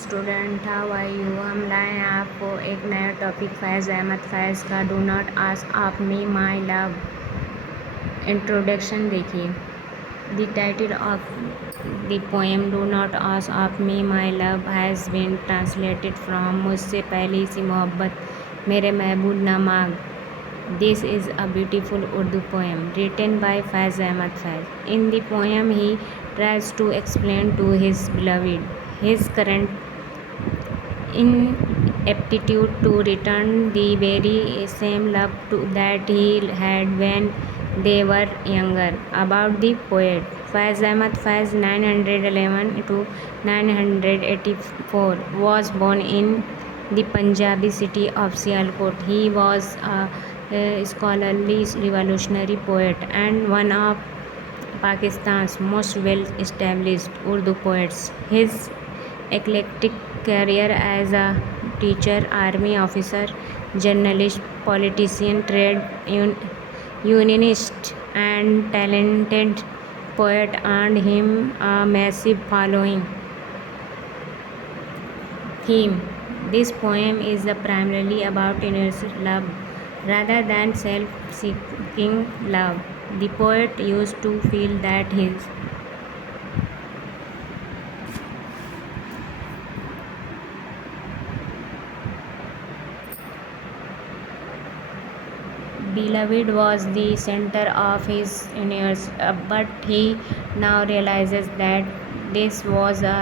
Student, how are you. हम लाए हैं आपको एक नया टॉपिक फैज़ अहमद फैज़ का do not ask of me my love. Introduction देखिए। The title of the poem do not ask of me my love has been translated from मुझसे पहली सी मोहब्बत मेरे महबूब ना मांग। This is a beautiful Urdu poem written by Faiz Ahmad Faiz. In the poem, he tries to explain to his beloved his current inaptitude to return the very same love that he had when they were younger. About the poet, Faiz Ahmad Faiz 911 to 984 was born in the Punjabi city of Sialkot. He was a scholarly revolutionary poet and one of Pakistan's most well-established Urdu poets. His eclectic career as a teacher, army officer, journalist, politician, trade unionist, and talented poet earned him a massive following. Theme: this poem is primarily about universal love rather than self-seeking love. The poet used to feel that his beloved was the center of his universe, but he now realizes that this was a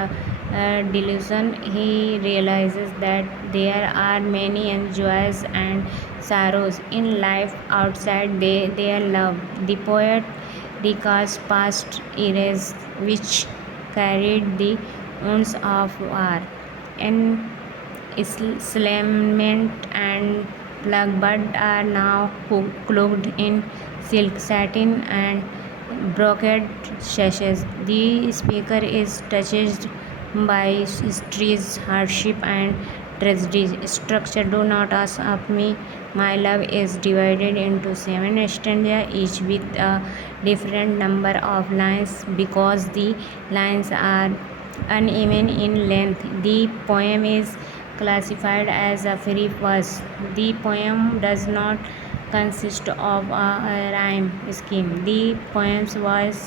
delusion. He realizes that there are many joys and sorrows in life outside their love. The poet recalls past eras which carried the wounds of war, enslavement, and plague, but are now cloaked in silk, satin, and brocade sashes. The speaker is touched by history's hardship and tragedies. Structure: do not ask of me my love is divided into 7 stanzas, each with a different number of lines because the lines are uneven in length. The poem is classified as a free verse. The poem does not consist of a rhyme scheme. The poem's voice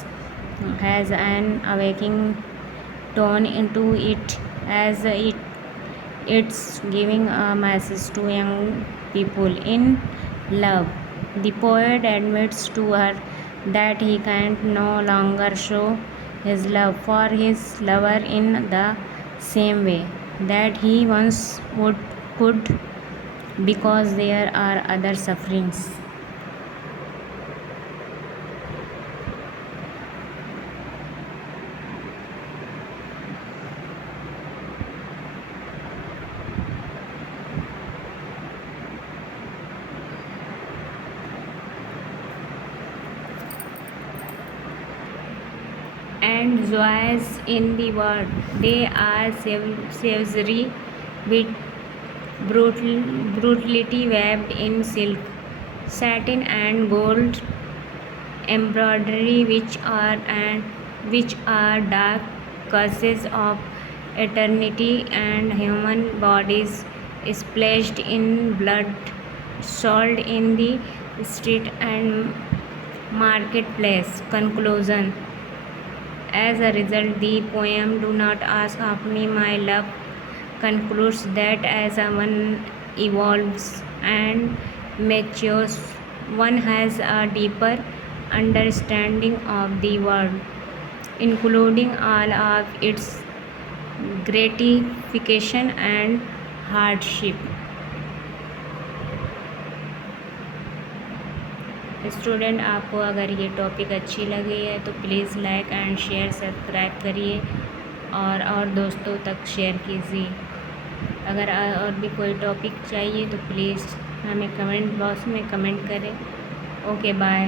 has an awakening tone into it as it's giving a message to young people in love. The poet admits to her that he can no longer show his love for his lover in the same way that he once could because there are other sufferings. And joys in the world, they are savory with brutality webbed in silk, satin, and gold embroidery, which are dark curses of eternity, and human bodies splashed in blood, sold in the street and marketplace. Conclusion: as a result, the poem Do Not Ask of Me My Love concludes that as one evolves and matures, one has a deeper understanding of the world, including all of its gratification and hardship. Student, आपको अगर ये topic अच्छी लगी है तो please like and share subscribe करिए और दोस्तों तक शेयर कीजिए। अगर और भी कोई टॉपिक चाहिए तो प्लीज़ हमें कमेंट बॉक्स में कमेंट करें। Okay, bye.